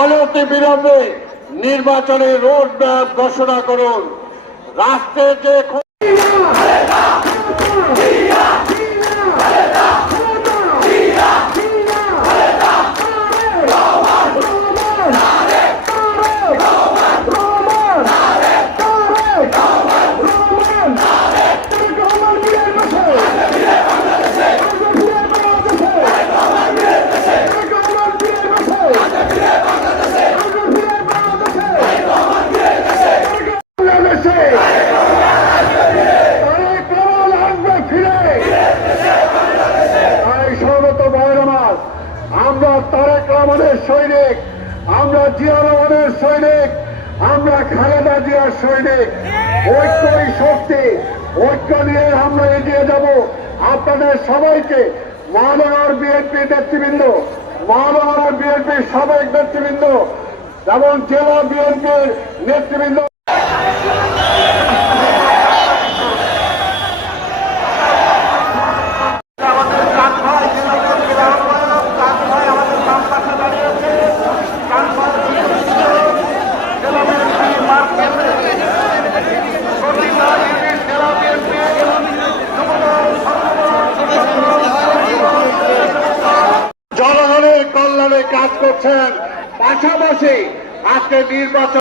অনতি বিলম্বে নির্বাচনের রোড ম্যাপ ঘোষণা করুন। রাষ্ট্রের যে আমরা তারেক রহমানের সৈনিক, আমরা জিয়া রহমানের সৈনিক, আমরা খালেদা জিয়ার সৈনিক। ঐক্যই শক্তি, ঐক্য নিয়ে আমরা এগিয়ে যাব। আপনাদের সবাইকে মহানগর বিএনপি নেতৃবৃন্দ মহানগর বিএনপির সাবেক নেতৃবৃন্দ এবং জেলা বিএনপির নেতৃবৃন্দ কাজ করছেন। পাশাপাশি আজকে নির্বাচন